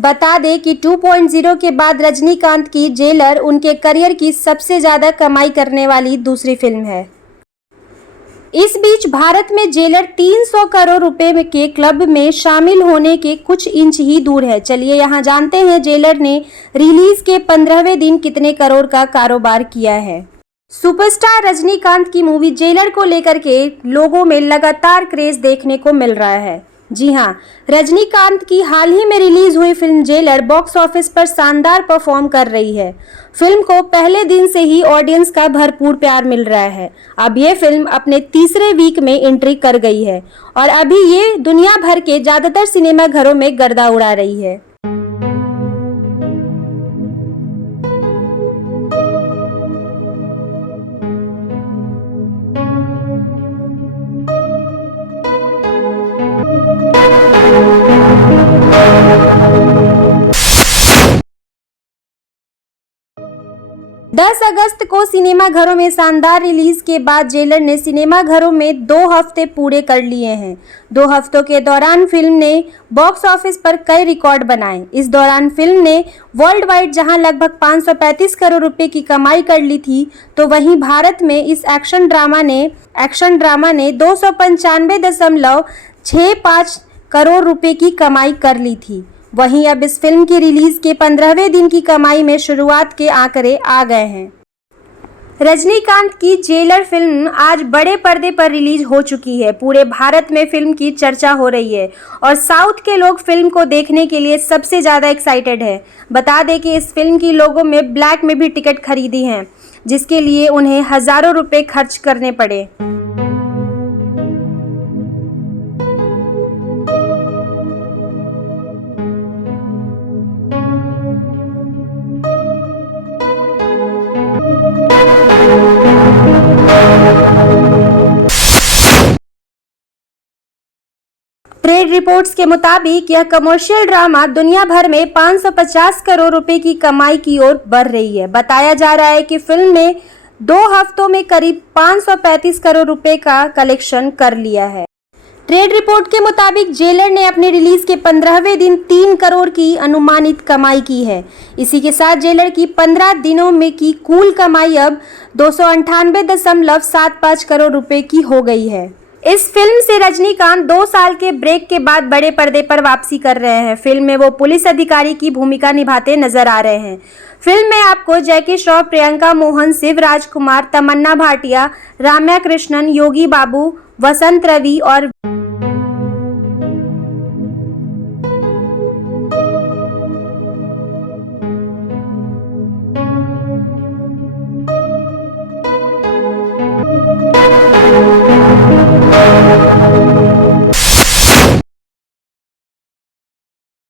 बता दें कि 2.0 के बाद रजनीकांत की जेलर उनके करियर की सबसे ज़्यादा कमाई करने वाली दूसरी फिल्म है। इस बीच भारत में जेलर 300 करोड़ रुपए के क्लब में शामिल होने के कुछ इंच ही दूर है। चलिए यहाँ जानते हैं जेलर ने रिलीज के 15वें दिन कितने करोड़ का कारोबार किया है। सुपरस्टार रजनीकांत की मूवी जेलर को लेकर के लोगों में लगातार क्रेज देखने को मिल रहा है। जी हाँ, रजनीकांत की हाल ही में रिलीज हुई फिल्म जेलर बॉक्स ऑफिस पर शानदार परफॉर्म कर रही है। फिल्म को पहले दिन से ही ऑडियंस का भरपूर प्यार मिल रहा है। अब ये फिल्म अपने तीसरे वीक में एंट्री कर गई है और अभी ये दुनिया भर के ज्यादातर सिनेमा घरों में गर्दा उड़ा रही है। 10 अगस्त को सिनेमा घरों में शानदार रिलीज के बाद जेलर ने सिनेमा घरों में 2 हफ्ते पूरे कर लिए हैं। 2 हफ्तों के दौरान फिल्म ने बॉक्स ऑफिस पर कई रिकॉर्ड बनाए। इस दौरान फिल्म ने वर्ल्ड वाइड जहां लगभग 535 करोड़ रुपए की कमाई कर ली थी, तो वहीं भारत में इस एक्शन ड्रामा ने 295.65 करोड़ रुपए की कमाई कर ली थी। वहीं अब इस फिल्म की रिलीज के 15वें दिन की कमाई में शुरुआत के आंकड़े आ गए हैं। रजनीकांत की जेलर फिल्म आज बड़े पर्दे पर रिलीज हो चुकी है। पूरे भारत में फिल्म की चर्चा हो रही है और साउथ के लोग फिल्म को देखने के लिए सबसे ज़्यादा एक्साइटेड है। बता दें कि इस फिल्म की लोगों में ब्लैक में भी टिकट खरीदी हैं, जिसके लिए उन्हें हज़ारों रुपए खर्च करने पड़े। ट्रेड रिपोर्ट्स के मुताबिक यह कमर्शियल ड्रामा दुनिया भर में 550 करोड़ रुपए की कमाई की ओर बढ़ रही है। बताया जा रहा है कि फिल्म ने 2 हफ्तों में करीब 535 करोड़ रुपए का कलेक्शन कर लिया है। ट्रेड रिपोर्ट के मुताबिक जेलर ने अपने रिलीज के 15वें दिन 3 करोड़ की अनुमानित कमाई की है। इसी के साथ जेलर की 15 दिनों में की कुल कमाई अब 298.75 करोड़ रुपए की हो गई है। इस फिल्म से रजनीकांत 2 साल के ब्रेक के बाद बड़े पर्दे पर वापसी कर रहे हैं। फिल्म में वो पुलिस अधिकारी की भूमिका निभाते नजर आ रहे हैं। फिल्म में आपको जैकी श्रॉफ, प्रियंका मोहन, शिव राजकुमार, तमन्ना भाटिया, रम्या कृष्णन, योगी बाबू, वसंत रवि और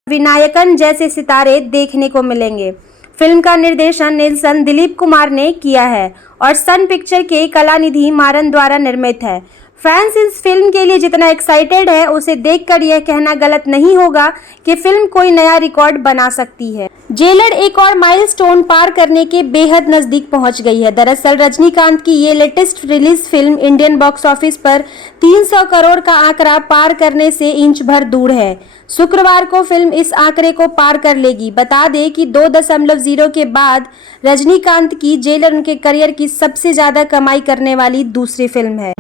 विनायकन जैसे सितारे देखने को मिलेंगे। फिल्म का निर्देशन नेल्सन दिलीप कुमार ने किया है और सन पिक्चर के कलानिधि मारन द्वारा निर्मित है। फैंस इस फिल्म के लिए जितना एक्साइटेड है, उसे देखकर यह कहना गलत नहीं होगा कि फिल्म कोई नया रिकॉर्ड बना सकती है। जेलर एक और माइलस्टोन पार करने के बेहद नजदीक पहुंच गई है। दरअसल रजनीकांत की ये latest release film Indian box office पर 300 करोड़ का आंकड़ा पार करने से इंच भर दूर है। शुक्रवार को फिल्म इस आंकड़े को पार कर लेगी। बता दें कि 2.0 के बाद रजनीकांत की जेलर उनके करियर की सबसे ज्यादा कमाई करने वाली दूसरी फिल्म है।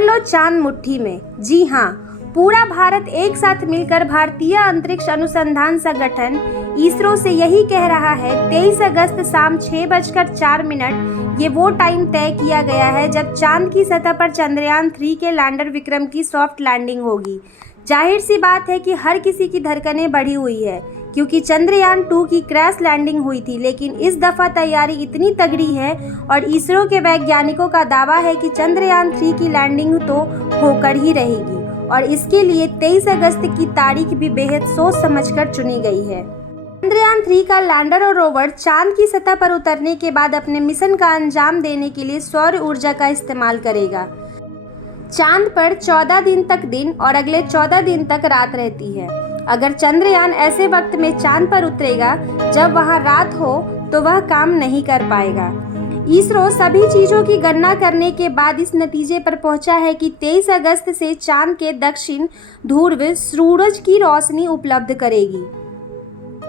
लो चांद मुट्ठी में। जी हाँ, पूरा भारत एक साथ मिलकर भारतीय अंतरिक्ष अनुसंधान संगठन इसरो से यही कह रहा है। 23 अगस्त शाम 6:04 ये वो टाइम तय किया गया है जब चांद की सतह पर चंद्रयान 3 के लैंडर विक्रम की सॉफ्ट लैंडिंग होगी। जाहिर सी बात है कि हर किसी की धड़कनें बढ़ी हुई है क्योंकि चंद्रयान 2 की क्रैश लैंडिंग हुई थी, लेकिन इस दफ़ा तैयारी इतनी तगड़ी है और इसरो के वैज्ञानिकों का दावा है कि चंद्रयान 3 की लैंडिंग तो होकर ही रहेगी और इसके लिए 23 अगस्त की तारीख भी बेहद सोच समझकर चुनी गई है। चंद्रयान 3 का लैंडर और रोवर चांद की सतह पर उतरने के बाद अपने मिशन का अंजाम देने के लिए सौर ऊर्जा का इस्तेमाल करेगा। चांद पर 14 दिन तक दिन और अगले 14 दिन तक रात रहती है। अगर चंद्रयान ऐसे वक्त में चांद पर उतरेगा जब वहां रात हो तो वह काम नहीं कर पाएगा। इसरो सभी चीजों की गणना करने के बाद इस नतीजे पर पहुंचा है कि 23 अगस्त से चांद के दक्षिण ध्रुव सूरज की रोशनी उपलब्ध करेगी।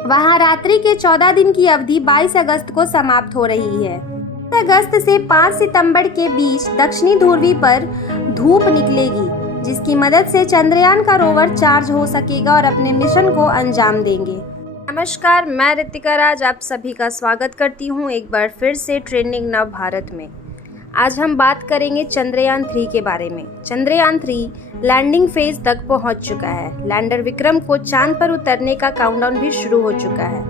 वहां रात्रि के 14 दिन की अवधि 22 अगस्त को समाप्त हो रही है। 23 अगस्त से 5 सितंबर के बीच दक्षिणी ध्रुवी पर धूप निकलेगी, जिसकी मदद से चंद्रयान का रोवर चार्ज हो सकेगा और अपने मिशन को अंजाम देंगे। नमस्कार, मैं रितिका राज आप सभी का स्वागत करती हूं एक बार फिर से ट्रेंडिंग नव भारत में। आज हम बात करेंगे चंद्रयान 3 के बारे में। चंद्रयान 3 लैंडिंग फेज तक पहुंच चुका है। लैंडर विक्रम को चांद पर उतरने का काउंटडाउन भी शुरू हो चुका है।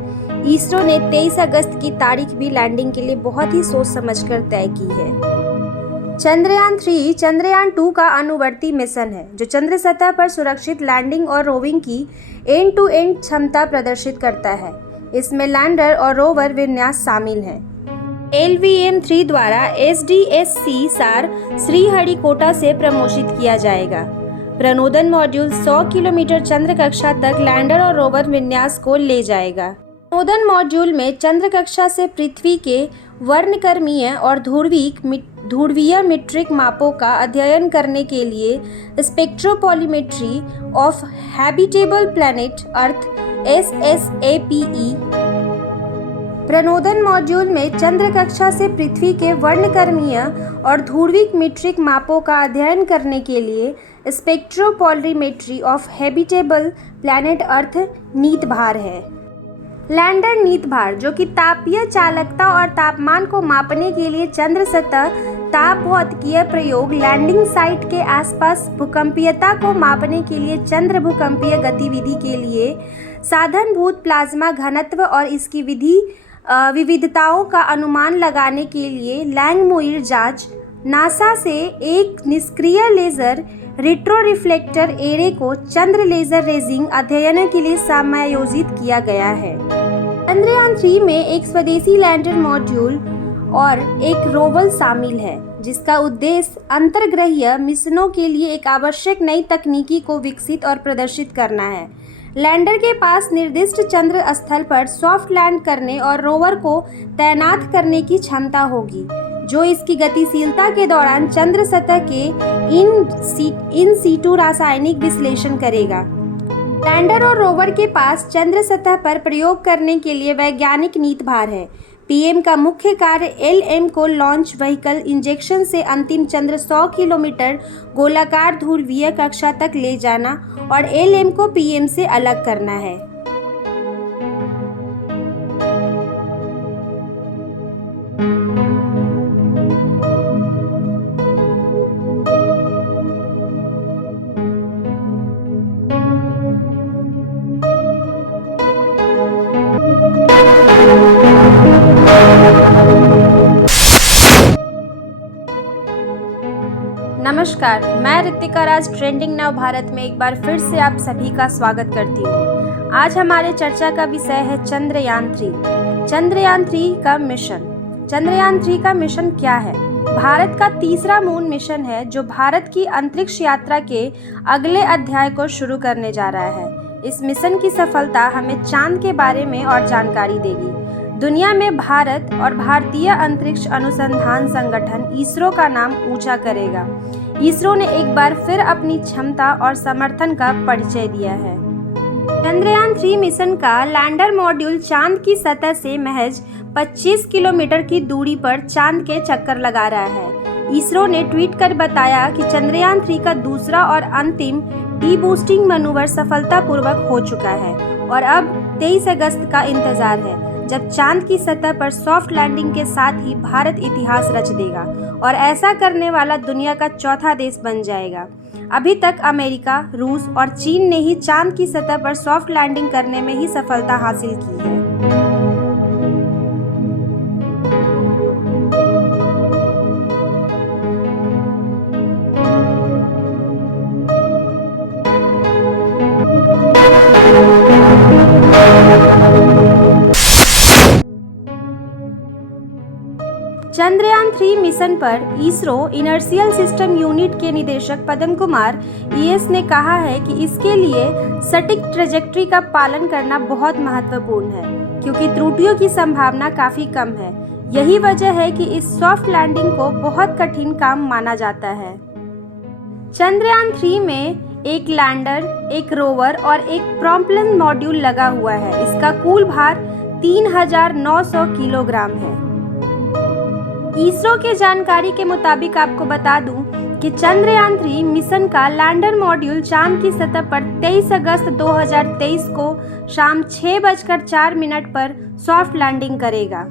इसरो ने 23 अगस्त की तारीख भी लैंडिंग के लिए बहुत ही सोच समझकर तय की है। चंद्रयान 3 चंद्रयान 2 का अनुवर्ती मिशन है, जो चंद्र सतह पर सुरक्षित लैंडिंग और रोविंग की एंड टू एंड क्षमता प्रदर्शित करता है। इसमें लैंडर और रोवर विन्यास शामिल हैं। LVM-3 द्वारा SDSC सार श्रीहरिकोटा से प्रमोशित किया जाएगा। प्रणोदन मॉड्यूल 100 किलोमीटर चंद्र कक्षा तक लैंडर और रोवर विन्यास को ले जाएगा। प्रणोदन मॉड्यूल में चंद्र कक्षा से पृथ्वी के वर्णक्रमीय और ध्रुवीय मीट्रिक मापों का अध्ययन करने के लिए spectropolarimetry of habitable planet Earth SSAPE। प्रणोदन मॉड्यूल में चंद्र कक्षा से पृथ्वी के वर्णक्रमीय और ध्रुवीय मीट्रिक मापों का अध्ययन करने के लिए स्पेक्ट्रोपॉलीमेट्री ऑफ हैबिटेबल प्लैनेट अर्थ नीत भार है। लैंडर नीत भार, जो कि तापीय चालकता और तापमान को मापने के लिए चंद्र सतह ताप भौतिकीय प्रयोग, लैंडिंग साइट के आसपास भूकंपीयता को मापने के लिए चंद्र भूकंपीय गतिविधि के लिए साधनभूत प्लाज्मा घनत्व और इसकी विविधताओं का अनुमान लगाने के लिए लैंगमुइर जांच, नासा से एक निष्क्रिय लेजर रिट्रोरिफ्लेक्टर एरे को चंद्र लेजर रेजिंग अध्ययन के लिए समायोजित किया गया है। चंद्रयान 3 में एक स्वदेशी लैंडर मॉड्यूल और एक रोवर शामिल है, जिसका उद्देश्य अंतर्ग्रहीय मिशनों के लिए एक आवश्यक नई तकनीकी को विकसित और प्रदर्शित करना है। लैंडर के पास निर्दिष्ट चंद्र स्थल पर सॉफ्ट लैंड करने और रोवर को तैनात करने की क्षमता होगी, जो इसकी गतिशीलता के दौरान चंद्र सतह के इन सीटू रासायनिक विश्लेषण करेगा। लैंडर और रोवर के पास चंद्र सतह पर प्रयोग करने के लिए वैज्ञानिक नीत भार है। PM का मुख्य कार्य LM को लॉन्च व्हीकल इंजेक्शन से अंतिम चंद्र 100 किलोमीटर गोलाकार ध्रुवीय कक्षा तक ले जाना और LM को PM से अलग करना है। नमस्कार, मैं रितिका राज ट्रेंडिंग नव भारत में एक बार फिर से आप सभी का स्वागत करती हूँ। आज हमारे चर्चा का विषय है चंद्रयान 3। चंद्रयान 3 का मिशन। चंद्रयान 3 का मिशन क्या है? भारत का तीसरा मून मिशन है, जो भारत की अंतरिक्ष यात्रा के अगले अध्याय को शुरू करने जा रहा है। इस मिशन की सफलता हमें चांद के बारे में और जानकारी देगी। दुनिया में भारत और भारतीय अंतरिक्ष अनुसंधान संगठन इसरो का नाम ऊंचा करेगा। इसरो ने एक बार फिर अपनी क्षमता और समर्थन का परिचय दिया है। चंद्रयान 3 मिशन का लैंडर मॉड्यूल चांद की सतह से महज 25 किलोमीटर की दूरी पर चांद के चक्कर लगा रहा है। इसरो ने ट्वीट कर बताया कि चंद्रयान 3 का दूसरा और अंतिम डीबूस्टिंग मैनूवर सफलतापूर्वक हो चुका है और अब 23 अगस्त का इंतजार है, जब चांद की सतह पर सॉफ्ट लैंडिंग के साथ ही भारत इतिहास रच देगा और ऐसा करने वाला दुनिया का चौथा देश बन जाएगा। अभी तक अमेरिका, रूस और चीन ने ही चांद की सतह पर सॉफ्ट लैंडिंग करने में ही सफलता हासिल की है। चंद्रयान 3 मिशन पर इसरो इनर्शियल सिस्टम यूनिट के निदेशक पदम कुमार ईएस ने कहा है कि इसके लिए सटीक ट्रेजेक्ट्री का पालन करना बहुत महत्वपूर्ण है, क्योंकि त्रुटियों की संभावना काफी कम है। यही वजह है कि इस सॉफ्ट लैंडिंग को बहुत कठिन काम माना जाता है। चंद्रयान 3 में एक लैंडर, एक रोवर और एक प्रॉपेलर मॉड्यूल लगा हुआ है। इसका कुल भार 3900 किलोग्राम है। इसरो के जानकारी के मुताबिक आपको बता दूं कि चंद्रयान 3 मिशन का लैंडर मॉड्यूल चांद की सतह पर 23 अगस्त 2023 को शाम 6:04 पर सॉफ्ट लैंडिंग करेगा।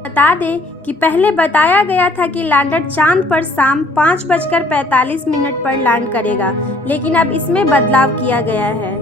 बता दें कि पहले बताया गया था कि लैंडर चांद पर शाम 5:45 पर लैंड करेगा, लेकिन अब इसमें बदलाव किया गया है।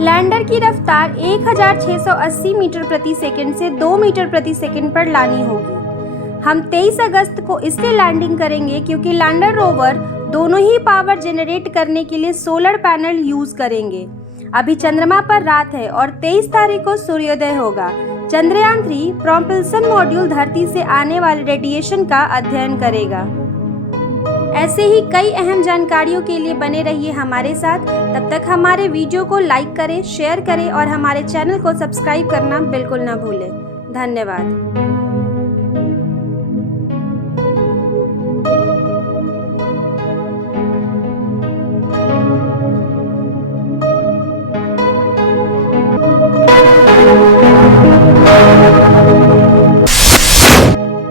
लैंडर की रफ्तार 1680 मीटर प्रति सेकंड से 2 मीटर प्रति सेकंड पर लानी होगी। हम 23 अगस्त को इसलिए लैंडिंग करेंगे क्योंकि लैंडर रोवर दोनों ही पावर जनरेट करने के लिए सोलर पैनल यूज करेंगे। अभी चंद्रमा पर रात है और 23 तारीख को सूर्योदय होगा। चंद्रयान 3 प्रोपल्शन मॉड्यूल धरती से आने वाले रेडिएशन का अध्ययन करेगा। ऐसे ही कई अहम जानकारियों के लिए बने रहिए हमारे साथ। तब तक हमारे वीडियो को लाइक करें, शेयर करें और हमारे चैनल को सब्सक्राइब करना बिल्कुल ना भूलें। धन्यवाद।